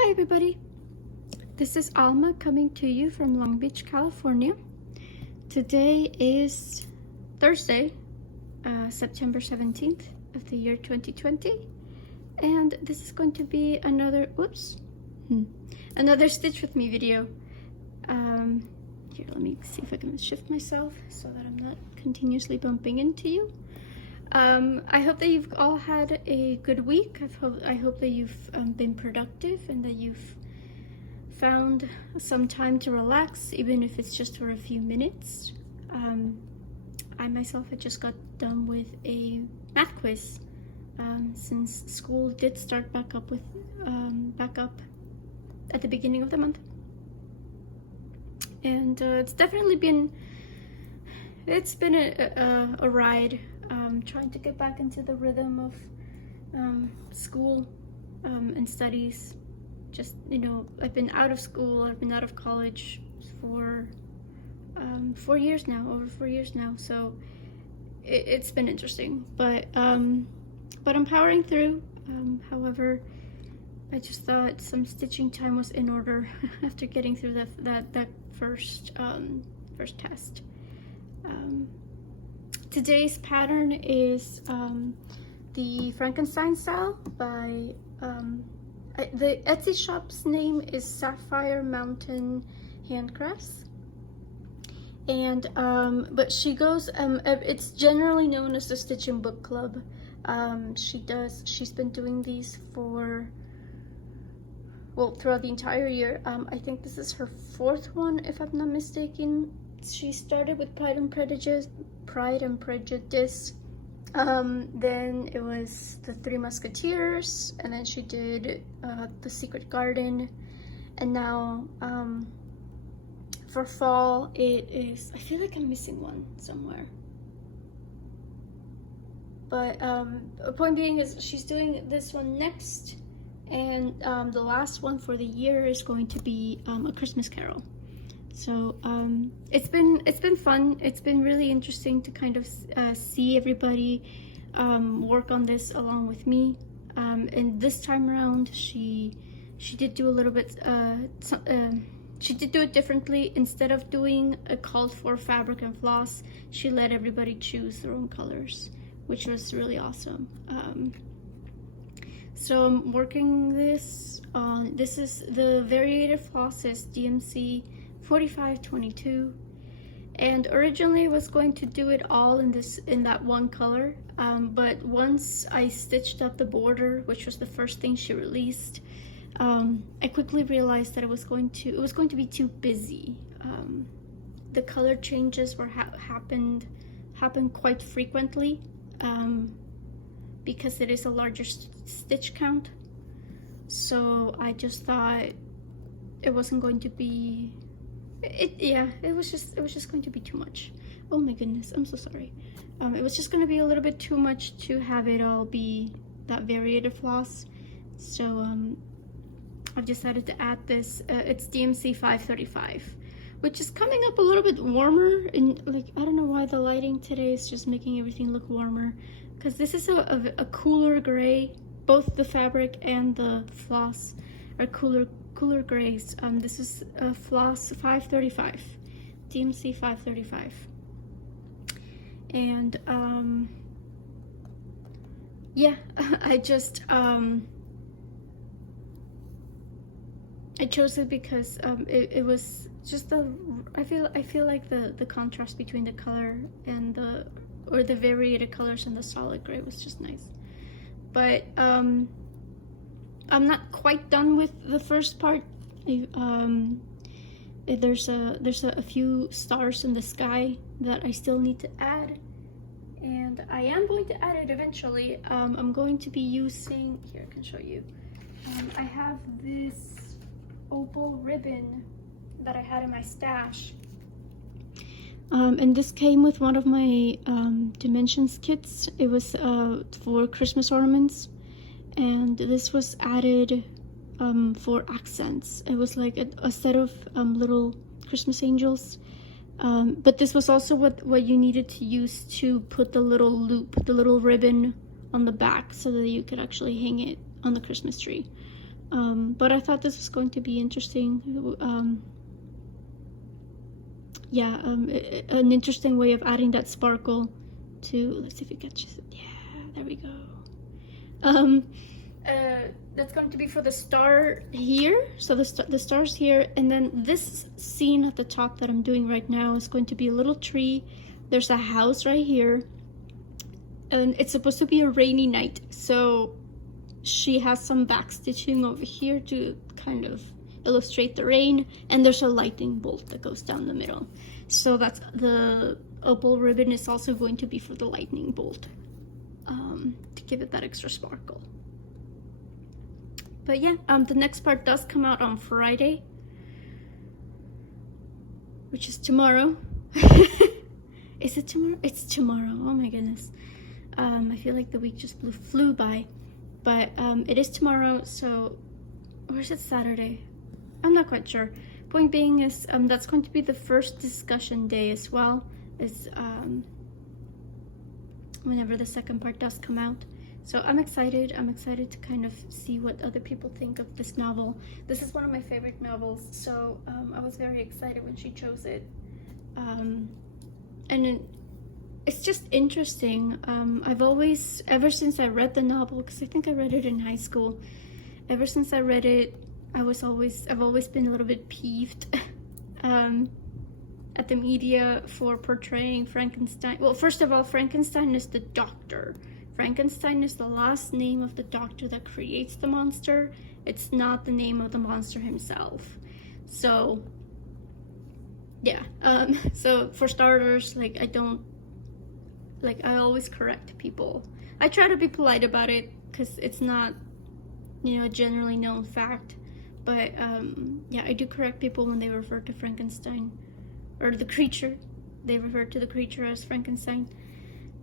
Hi everybody, this is Alma coming to you from Long Beach, California. Today is Thursday, September 17th of the year 2020, and this is going to be another stitch with me video. Here, let me see if I can shift myself so that I'm not continuously bumping into you. I hope that you've all had a good week. I hope that you've been productive and that you've found some time to relax, even if it's just for a few minutes. I myself had just got done with a math quiz since school did start back up at the beginning of the month, and it's definitely been a ride. Trying to get back into the rhythm of school and studies. Just, I've been out of school, I've been out of college for 4 years now, over 4 years now, so it's been interesting, but I'm powering through. However, I just thought some stitching time was in order after getting through that first test. Today's pattern is the Frankenstein Style by the Etsy shop's name is Sapphire Mountain Handcrafts, and but she goes it's generally known as the Stitching Book Club. She's been doing these throughout the entire year. I think this is her fourth one, if I'm not mistaken. She started with Pride and Prejudice. Then it was the Three Musketeers, and then she did The Secret Garden, and now for fall it is, I feel like I'm missing one somewhere, but the point being is she's doing this one next, and the last one for the year is going to be A Christmas Carol. So it's been fun. It's been really interesting to kind of see everybody work on this along with me. And this time around, she did do a little bit. She did do it differently. Instead of doing a called for fabric and floss, she let everybody choose their own colors, which was really awesome. So I'm working this on. This is the variated flosses DMC 4522, and originally I was going to do it all in that one color, but once I stitched up the border, which was the first thing she released, I quickly realized that it was going to be too busy. The color changes happened quite frequently, because it is a larger stitch count. So I just thought it wasn't going to be. It was just going to be too much. Oh my goodness, I'm so sorry. It was just going to be a little bit too much to have it all be that variated floss. So I've decided to add this. It's DMC 535, which is coming up a little bit warmer. And I don't know why the lighting today is just making everything look warmer, because this is a cooler gray. Both the fabric and the floss are cooler grays. This is floss 535, DMC 535, and yeah, I chose it because it was just I feel like the contrast between the color and the variated colors and the solid gray was just nice. But I'm not quite done with the first part. There's a few stars in the sky that I still need to add, and I am going to add it eventually. I'm going to be using, here I can show you, I have this Opal Ribbon that I had in my stash, and this came with one of my Dimensions kits. It was for Christmas ornaments, and this was added for accents. It was like a set of little Christmas angels, but this was also what you needed to use to put the little loop, the little ribbon on the back, so that you could actually hang it on the Christmas tree. But I thought this was going to be interesting. An interesting way of adding that sparkle to, let's see if it catches it. Yeah, there we go. That's going to be for the star here. So the star's here, and then this scene at the top that I'm doing right now is going to be a little tree. There's a house right here, and it's supposed to be a rainy night, so she has some backstitching over here to kind of illustrate the rain, and there's a lightning bolt that goes down the middle. So that's the opal ribbon is also going to be for the lightning bolt, to give it that extra sparkle. But yeah, the next part does come out on Friday, which is tomorrow. Is it tomorrow? It's tomorrow. Oh my goodness. I feel like the week just flew by. But it is tomorrow, so, or is it Saturday? I'm not quite sure. Point being is that's going to be the first discussion day as well, as whenever the second part does come out. So I'm excited to kind of see what other people think of this novel. This is one of my favorite novels, so I was very excited when she chose it. And it's just interesting. I've always, ever since I read the novel, because I think I read it in high school, ever since I read it, I've always been a little bit peeved at the media for portraying Frankenstein. Well, first of all, Frankenstein is the doctor. Frankenstein is the last name of the doctor that creates the monster. It's not the name of the monster himself. So, yeah. So for starters, like, I always correct people. I try to be polite about it because it's not, a generally known fact. But yeah, I do correct people when they refer to Frankenstein, or the creature. They refer to the creature as Frankenstein.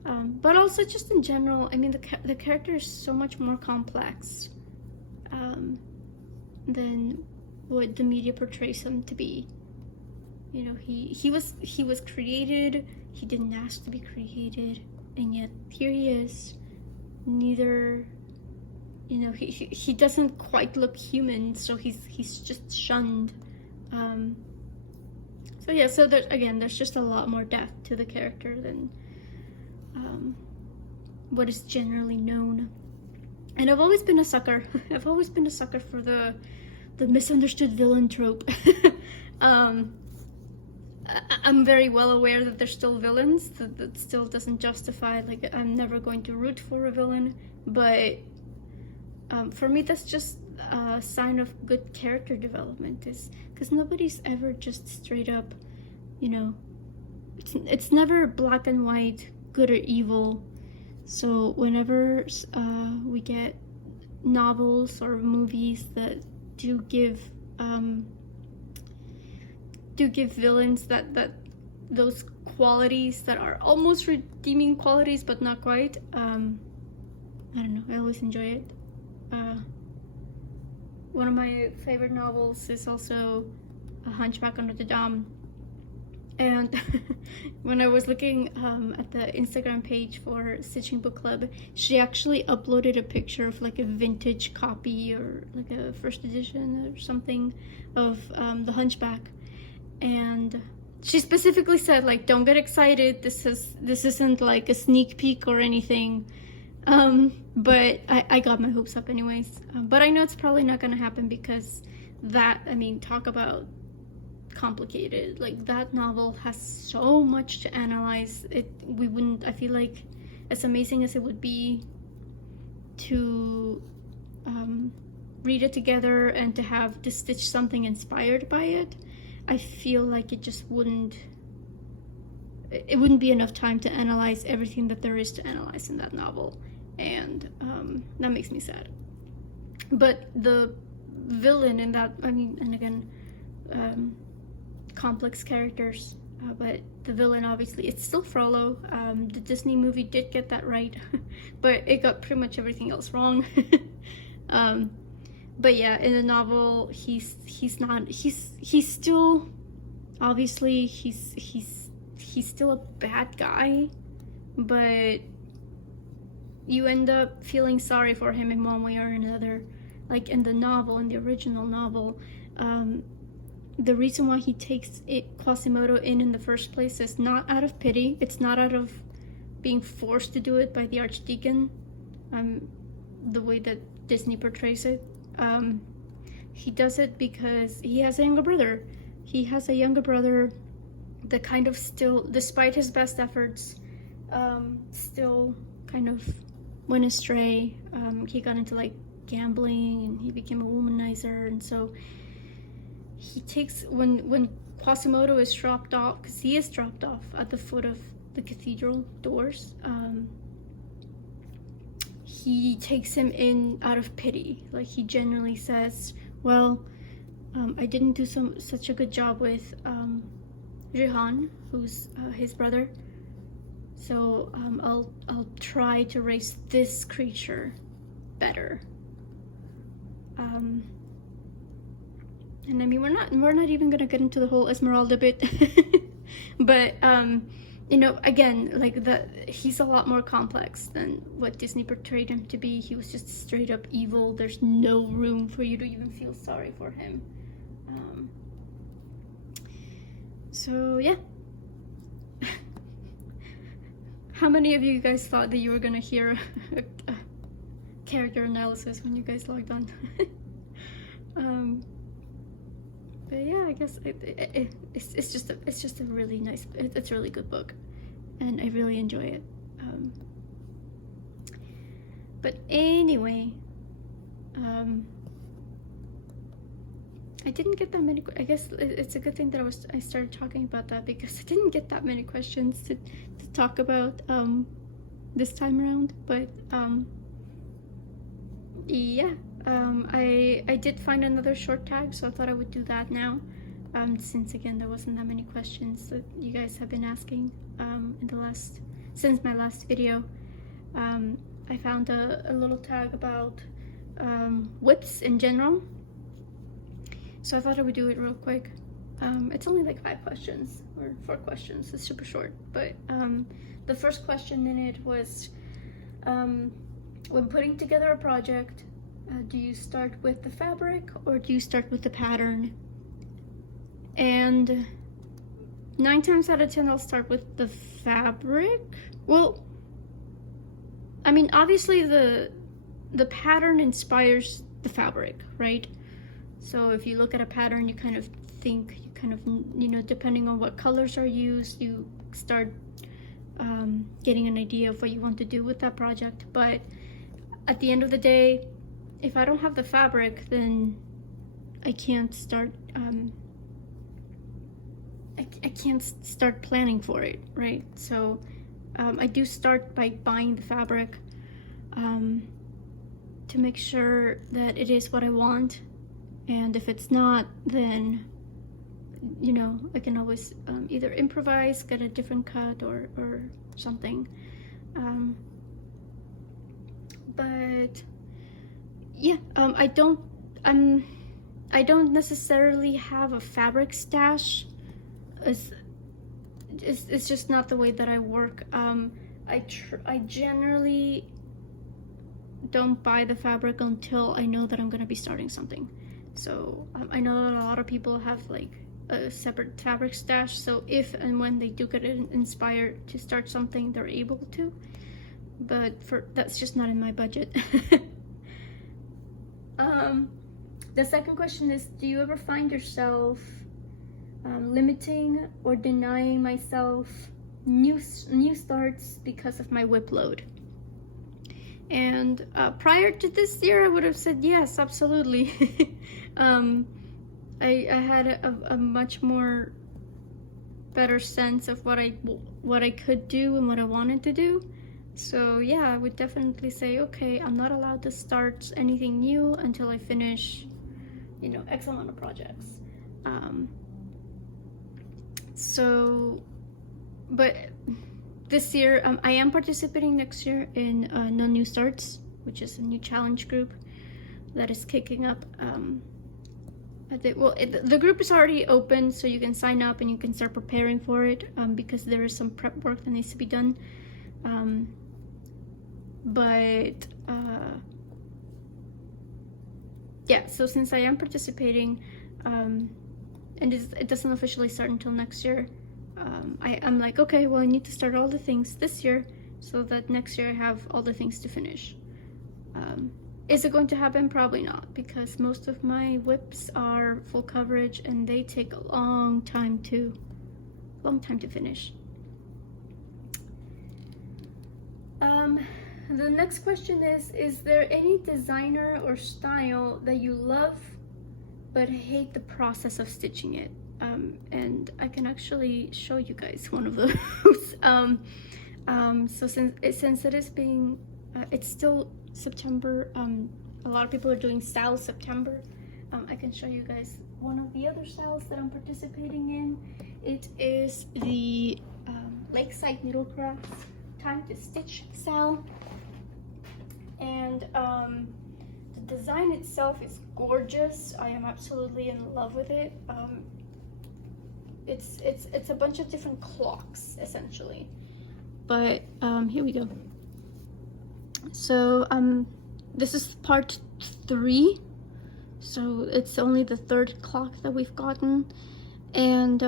But also just in general, I mean, the character is so much more complex than what the media portrays him to be. He was created. He didn't ask to be created, and yet here he is. Neither, he doesn't quite look human, so he's just shunned. So yeah, so there's just a lot more depth to the character than what is generally known. And I've always been a sucker. I've always been a sucker for the misunderstood villain trope. I'm very well aware that there's still villains. That still doesn't justify, like, I'm never going to root for a villain. But for me, that's just a sign of good character development. Is because nobody's ever just straight up, it's never black and white, good or evil. So whenever we get novels or movies that do give villains that those qualities that are almost redeeming qualities but not quite, I don't know, I always enjoy it. One of my favorite novels is also A Hunchback of Notre Dame. And when I was looking at the Instagram page for Stitching Book Club, she actually uploaded a picture of like a vintage copy or like a first edition or something of The Hunchback. And she specifically said, like, don't get excited, this isn't like a sneak peek or anything. But I got my hopes up anyways. But I know it's probably not gonna happen because talk about complicated. Like, that novel has so much to analyze. I feel like, as amazing as it would be to read it together and to stitch something inspired by it, I feel like it wouldn't be enough time to analyze everything that there is to analyze in that novel, and that makes me sad. But the villain in that, and again, complex characters, but the villain, obviously, it's still Frollo. The Disney movie did get that right, but it got pretty much everything else wrong. But yeah, in the novel, he's still, obviously, he's still a bad guy, but you end up feeling sorry for him in one way or another. like in the novel, in the original novel, the reason why he takes Quasimodo in the first place is not out of pity. It's not out of being forced to do it by the Archdeacon, the way that Disney portrays it. He does it because he has a younger brother. He has a younger brother that kind of still, despite his best efforts, still kind of went astray. He got into like gambling and he became a womanizer, and so he takes, when Quasimodo is dropped off, because he is dropped off at the foot of the cathedral doors, he takes him in out of pity. Like, he genuinely says, well, I didn't do such a good job with Jehan, who's his brother, so I'll try to raise this creature better. And I mean, we're not even gonna get into the whole Esmeralda bit, but you know, again, like, he's a lot more complex than what Disney portrayed him to be. He was just straight up evil. There's no room for you to even feel sorry for him. So yeah. How many of you guys thought that you were gonna hear a character analysis when you guys logged on? But yeah, I guess it's just a really nice, it's a really good book, and I really enjoy it. But anyway, I didn't get that many. I guess it's a good thing that I started talking about that, because I didn't get that many questions to talk about this time around. But yeah. I did find another short tag, so I thought I would do that now, since again there wasn't that many questions that you guys have been asking since my last video. I found a little tag about whips in general, so I thought I would do it real quick. It's only like 5 questions or 4 questions. It's super short, but the first question in it was, when putting together a project, do you start with the fabric or do you start with the pattern? And 9 times out of 10 I'll start with the fabric. Well, I mean, obviously the pattern inspires the fabric, right? So if you look at a pattern, you kind of think, you know, depending on what colors are used, you start getting an idea of what you want to do with that project. But at the end of the day, if I don't have the fabric, then I can't start I can't start planning for it, right? So I do start by buying the fabric to make sure that it is what I want, and if it's not, then, you know, I can always either improvise, get a different cut, or something. But yeah, I don't necessarily have a fabric stash. It's just not the way that I work. I generally don't buy the fabric until I know that I'm gonna be starting something. So I know that a lot of people have like a separate fabric stash, so if and when they do get inspired to start something, they're able to, but that's just not in my budget. The second question is, do you ever find yourself limiting or denying myself new starts because of my whip load? And prior to this year, I would have said yes, absolutely. I had a much more better sense of what I could do and what I wanted to do. So yeah, I would definitely say, okay, I'm not allowed to start anything new until I finish, you know, X amount of projects. So, but this year, I am participating next year in No New Starts, which is a new challenge group that is kicking up. The group is already open, so you can sign up and you can start preparing for it, because there is some prep work that needs to be done. But yeah, so since I am participating, and it doesn't officially start until next year, I'm like, okay, well, I need to start all the things this year so that next year I have all the things to finish. Is it going to happen? Probably not, because most of my whips are full coverage and they take a long time to finish. The next question is there any designer or style that you love but hate the process of stitching it? And I can actually show you guys one of those. So since it is being, it's still September, a lot of people are doing SAL September. I can show you guys one of the other SALs that I'm participating in. It is the Lakeside Needlecrafts Time to Stitch SAL. And the design itself is gorgeous. I am absolutely in love with it. It's a bunch of different clocks essentially. But here we go. So this is part 3, so it's only the 3rd clock that we've gotten, and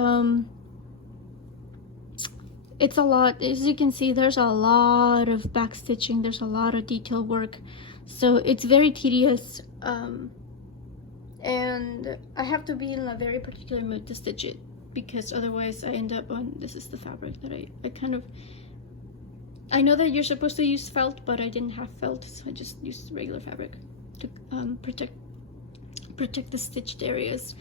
it's a lot. As you can see, there's a lot of back stitching, there's a lot of detail work, so it's very tedious, and I have to be in a very particular mood to stitch it, because otherwise I end up on, this is the fabric that I kind of, I know that you're supposed to use felt, but I didn't have felt, so I just used regular fabric to protect the stitched areas.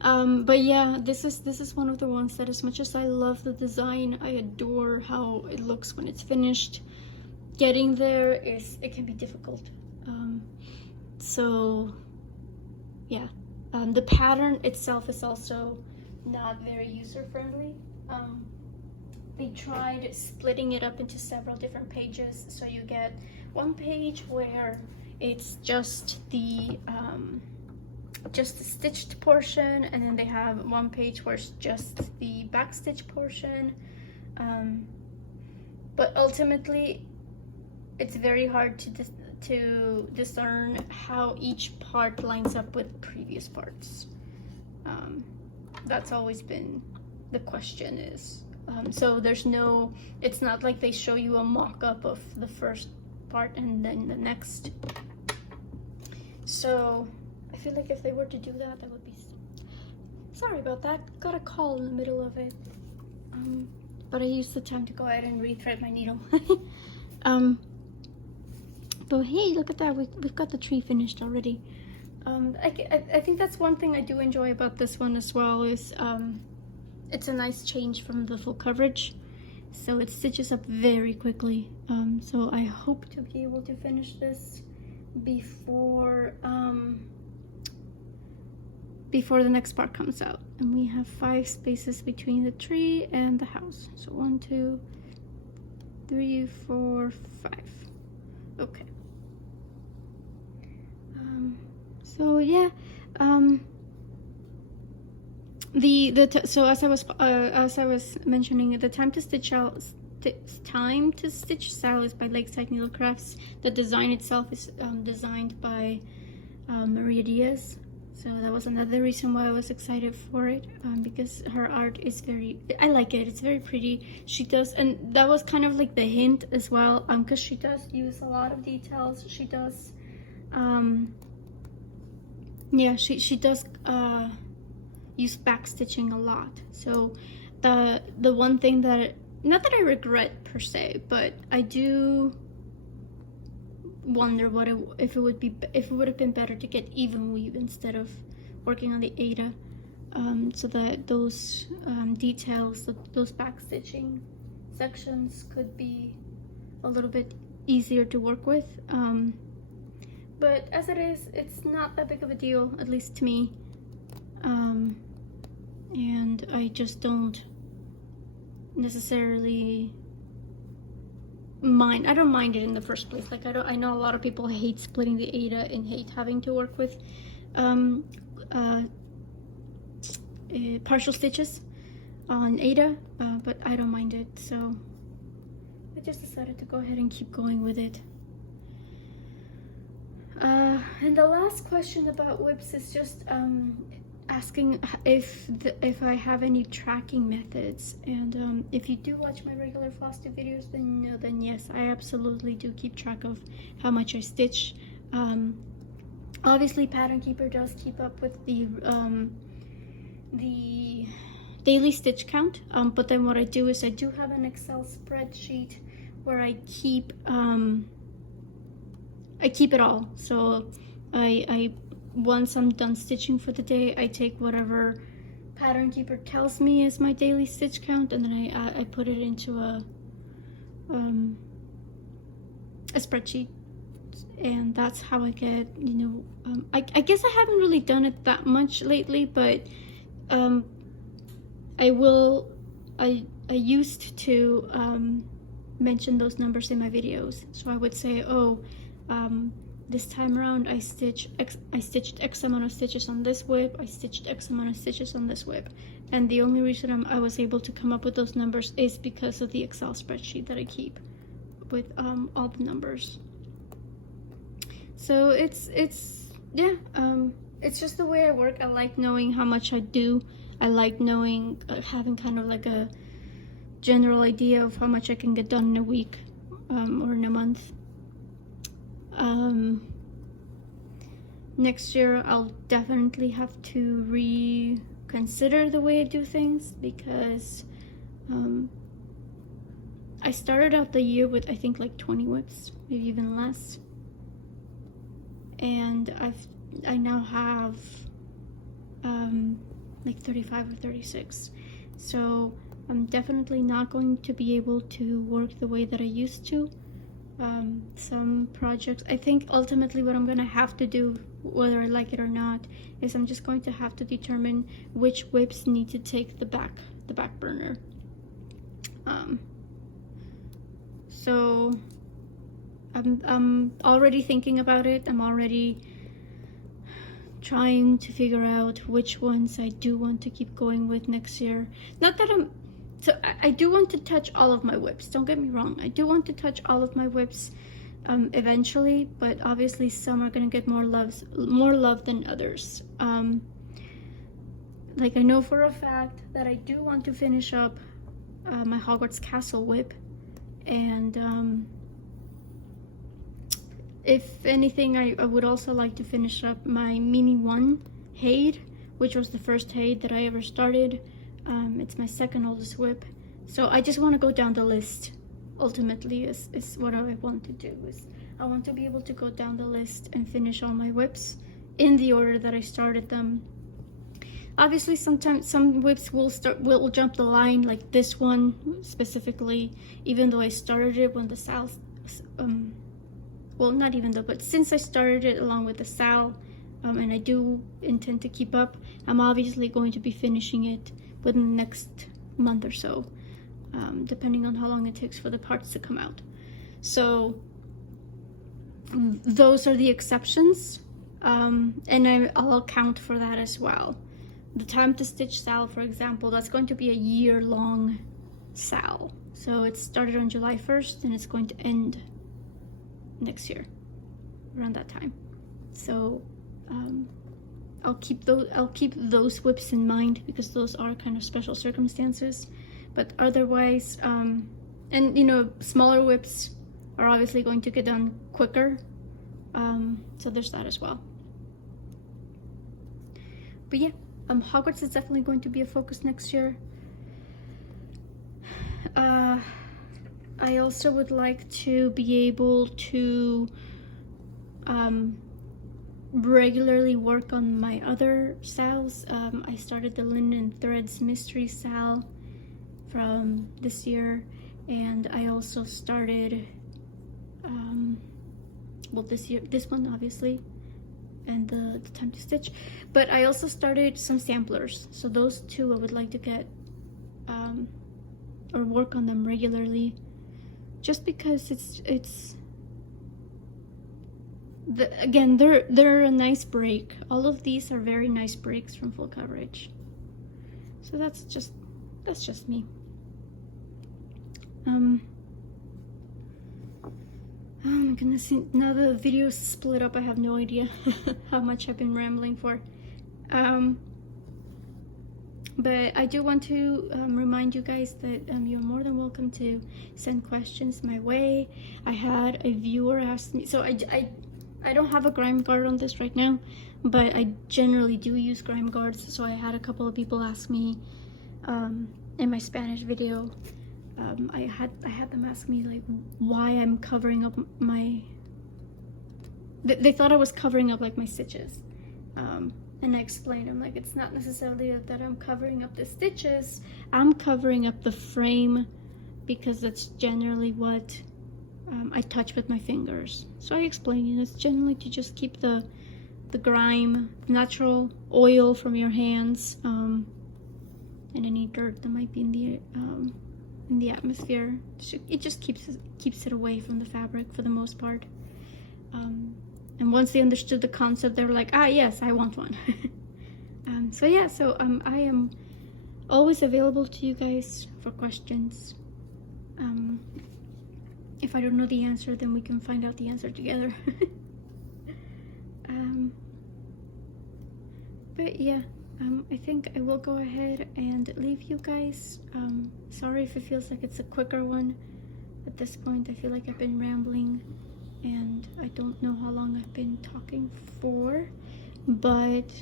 But yeah, this is one of the ones that, as much as I love the design, I adore how it looks when it's finished. Getting there it can be difficult. So yeah, the pattern itself is also not very user friendly. They tried splitting it up into several different pages, so you get one page where it's just the stitched portion, and then they have one page where it's just the back stitch portion, but ultimately it's very hard to discern how each part lines up with previous parts. That's always been the question is. So there's no, it's not like they show you a mock-up of the first part and then the next. So I feel like if they were to do that, that would be, sorry about that, got a call in the middle of it. But I used the time to go ahead and rethread my needle. But hey, look at that, we've got the tree finished already. I think that's one thing I do enjoy about this one as well, is it's a nice change from the full coverage, so it stitches up very quickly. So I hope to be able to finish this before the next part comes out. And we have 5 spaces between the tree and the house. So 1, 2, 3, 4, 5. Okay. So yeah. So as I was mentioning, the Time to Stitch SAL is by Lakeside Needlecrafts. The design itself is designed by Maria Diaz. So that was another reason why I was excited for it, because her art is very, I like it. It's very pretty. She does, and that was kind of like the hint as well, because she does use a lot of details. She does, yeah, she does use back stitching a lot. So the one thing that, not that I regret per se, but I do wonder if it would have been better to get even weave instead of working on the Ada, so that those details, those back stitching sections could be a little bit easier to work with. But as it is, it's not that big of a deal, at least to me. And I just don't necessarily mind. I don't mind it in the first place. Like I know a lot of people hate splitting the Ada and hate having to work with partial stitches on Ada, but I don't mind it. So I just decided to go ahead and keep going with it. And the last question about whips is just asking if I have any tracking methods. And if you do watch my regular FlossTube videos, then yes, I absolutely do keep track of how much I stitch. Obviously, Pattern Keeper does keep up with the daily stitch count, but then what I do is I do have an Excel spreadsheet where I keep it all. So I once I'm done stitching for the day, I take whatever Pattern Keeper tells me is my daily stitch count, and then I put it into a spreadsheet, and that's how I get, you know, I guess I haven't really done it that much lately, but I used to mention those numbers in my videos. So I would say, oh, this time around I stitched X amount of stitches on this whip, I stitched X amount of stitches on this whip. And the only reason I was able to come up with those numbers is because of the Excel spreadsheet that I keep with all the numbers. So it's just the way I work. I like knowing how much I do. I like knowing, having kind of like a general idea of how much I can get done in a week or in a month. Next year I'll definitely have to reconsider the way I do things, because I started out the year with, I think, like 20 whips, maybe even less, and I now have like 35 or 36. So I'm definitely not going to be able to work the way that I used to. Some projects, I think ultimately what I'm gonna have to do, whether I like it or not, is I'm just going to have to determine which whips need to take the back burner. So I'm already thinking about it. I'm already trying to figure out which ones I do want to keep going with next year. Not that so I do want to touch all of my whips, don't get me wrong. I do want to touch all of my whips eventually, but obviously some are gonna get more love than others. Like, I know for a fact that I do want to finish up my Hogwarts Castle whip, and if anything, I would also like to finish up my Mini 1 Haid, which was the first Haid that I ever started. It's my second oldest whip. So I just want to go down the list. Ultimately is what I want to do. Is I want to be able to go down the list and finish all my whips in the order that I started them. Obviously, sometimes some whips will jump the line, like this one specifically, even though I started it when the SAL, well, not even though, but since I started it along with the SAL, and I do intend to keep up, I'm obviously going to be finishing it within the next month or so, depending on how long it takes for the parts to come out. So those are the exceptions, and I'll account for that as well. The time to stitch SAL, for example, that's going to be a year-long SAL. So it started on July 1st and it's going to end next year around that time. So I'll keep those whips in mind, because those are kind of special circumstances. But otherwise, and you know, smaller whips are obviously going to get done quicker, so there's that as well. But yeah, Hogwarts is definitely going to be a focus next year. I also would like to be able to regularly work on my other SALs. I started the Linen Threads Mystery SAL from this year, and I also started well, this one obviously, and the Time to Stitch, but I also started some samplers. So those two I would like to get or work on them regularly, just because again, they're a nice break. All of these are very nice breaks from full coverage. So that's just me. Oh my goodness, now the video is split up. I have no idea how much I've been rambling for. But I do want to remind you guys that you're more than welcome to send questions my way. I had a viewer ask me, so I don't have a grime guard on this right now, but I generally do use grime guards. So I had a couple of people ask me in my Spanish video. I had them ask me like why I'm covering up my. They thought I was covering up like my stitches, and I explained, I'm like, it's not necessarily that I'm covering up the stitches. I'm covering up the frame because that's generally what I touch with my fingers. So I explained, you know, it's generally to just keep the grime, natural oil from your hands, and any dirt that might be in the atmosphere. It just keeps it away from the fabric for the most part. And once they understood the concept, they were like, ah, yes, I want one. So yeah, so I am always available to you guys for questions. If I don't know the answer, then we can find out the answer together. But yeah, I think I will go ahead and leave you guys. Sorry if it feels like it's a quicker one. At this point, I feel like I've been rambling, and I don't know how long I've been talking for, but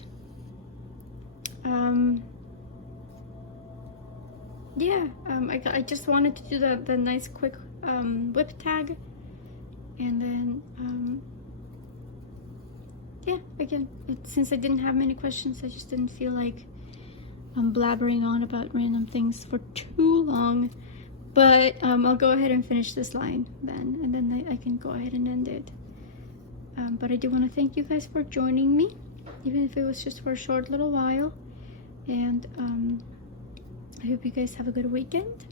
yeah, I just wanted to do the nice quick whip tag, and then yeah, again, since I didn't have many questions, I just didn't feel like blabbering on about random things for too long. But I'll go ahead and finish this line then, and then I can go ahead and end it. But I do want to thank you guys for joining me, even if it was just for a short little while. And I hope you guys have a good weekend.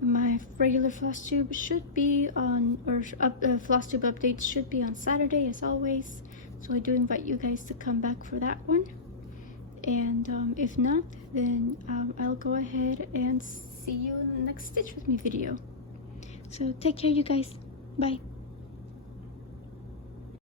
My regular FlossTube should be on, or FlossTube updates should be on Saturday as always. So I do invite you guys to come back for that one. And if not, then I'll go ahead and see you in the next Stitch With Me video. So take care, you guys. Bye.